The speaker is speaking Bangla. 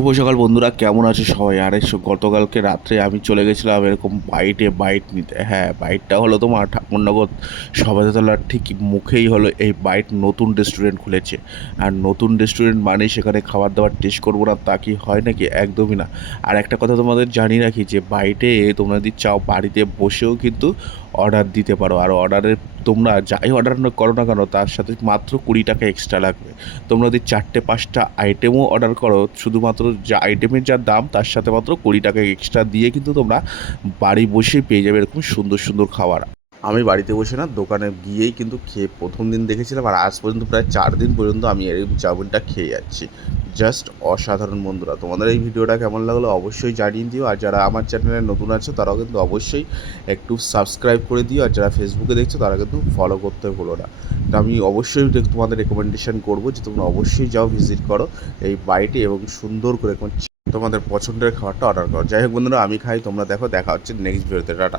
শুভ সকাল বন্ধুরা, কেমন আছে সবাই? আর এসো গতকালকে রাত্রে আমি চলে গেছিলাম এরকম বাইটে বাইট নিতে। হ্যাঁ বাইটটা হলো তোমার ঠাকুরনগর সবাইতলার ঠিক মুখেই হলো এই বাইট নতুন রেস্টুরেন্ট খুলেছে। আর নতুন রেস্টুরেন্ট মানে সেখানে খাবার দাবার টেস্ট করব না, তা কি হয় নাকি? একদমই না। আর একটা কথা তোমাদের জানি রাখি যে বাইটে তোমরা যদি চাও বাড়িতে বসেও কিন্তু অর্ডার দিতে পারো। আর অর্ডারে তোমরা যাই অর্ডার করো না কেন, তার সাথে মাত্র কুড়ি টাকা এক্সট্রা লাগবে। তোমরা যদি চারটে, পাঁচটা আইটেমও অর্ডার করো, শুধুমাত্র যা আইটেমের যা দাম, তার সাথে মাত্র কুড়ি টাকা এক্সট্রা দিয়ে কিন্তু তোমরা বাড়ি বসে পেয়ে যাবে এরকম সুন্দর সুন্দর খাবার। আমি বাড়িতে বসে না, দোকানে গিয়েই কিন্তু খেয়ে প্রথম দিন দেখেছিলাম আর আজ পর্যন্ত প্রায় চার দিন পর্যন্ত আমি এরকম চাউমিনটা খেয়ে যাচ্ছি। জাস্ট অসাধারণ বন্ধুরা, তোমাদের এই ভিডিওটা কেমন লাগল অবশ্যই জানিয়ে দিও আর যারা আমার চ্যানেলে নতুন আছে তারাও কিন্তু অবশ্যই একটু সাবস্ক্রাইব করে দিও আর যারা ফেসবুকে দেখছ তারা কিন্তু ফলো করতে ভুলো না। আমি অবশ্যই তোমাদের রেকমেন্ডেশন করব যে তোমরা অবশ্যই যাও ভিজিট করো এই বাড়িটি এবং সুন্দর করে তোমাদের পছন্দের খাবারটা অর্ডার করো। যাই হোক বন্ধুরা, আমি খাই, তোমরা দেখো, দেখা হচ্ছে নেক্সট ভিডিওতে টাটা।